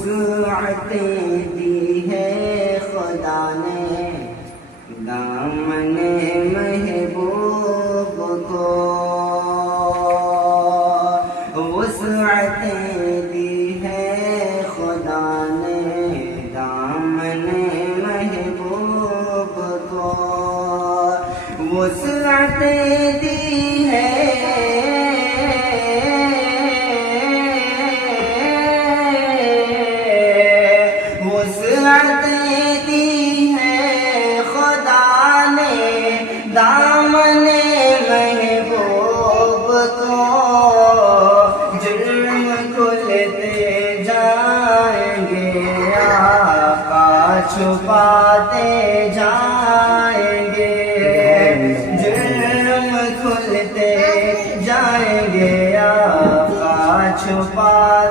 وسعتیں دی ہے خدا نے دامن محبوب کو، وسعتیں دی ہے خدا نے دامن محبوب کو، وسعتیں دی ہے دامن محبوب کو، جرم کھلتے جائیں گے آقا چھپاتے جائیں گے، جرم کھلتے جائیں گے آقا چھپاتے